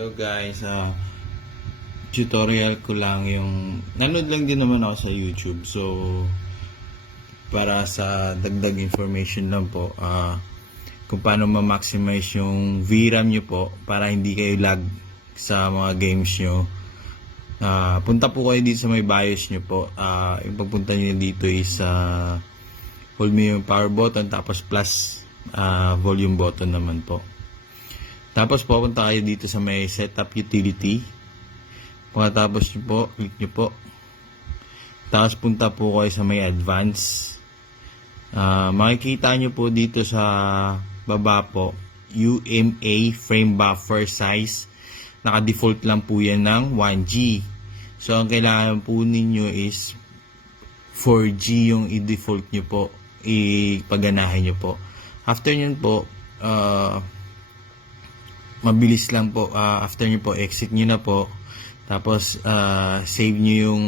Hello guys, tutorial ko lang yung nanood lang din naman ako sa YouTube, so para sa dagdag information lang po, kung paano ma-maximize yung VRAM nyo po para hindi kayo lag sa mga games nyo. Punta po kayo dito sa may BIOS nyo po. Yung pagpunta nyo dito is hold mo yung power button tapos plus volume button naman po. Tapos pupunta kayo dito sa may setup utility. Pagkatapos nyo po, click nyo po. Tapos punta po kayo sa may advance. Makikita nyo po dito sa baba po, UMA frame buffer size. Naka-default lang po yan ng 1G. So ang kailangan po ninyo is 4G yung i-default nyo po. Ipaganahin nyo po. After nyo po, mabilis lang po. After nyo po, exit nyo na po. Tapos save nyo yung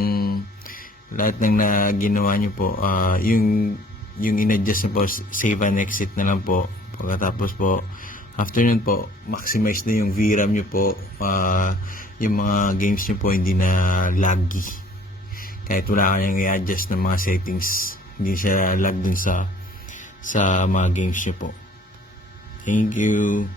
lahat ng ginawa nyo po. Yung in-adjust nyo po, save and exit na lang po. Pagkatapos po, after nun po, maximize na yung VRAM nyo po. Yung mga games nyo po hindi na laggy. Kahit wala kayong i-adjust ng mga settings, hindi siya lag dun sa mga games nyo po. Thank you.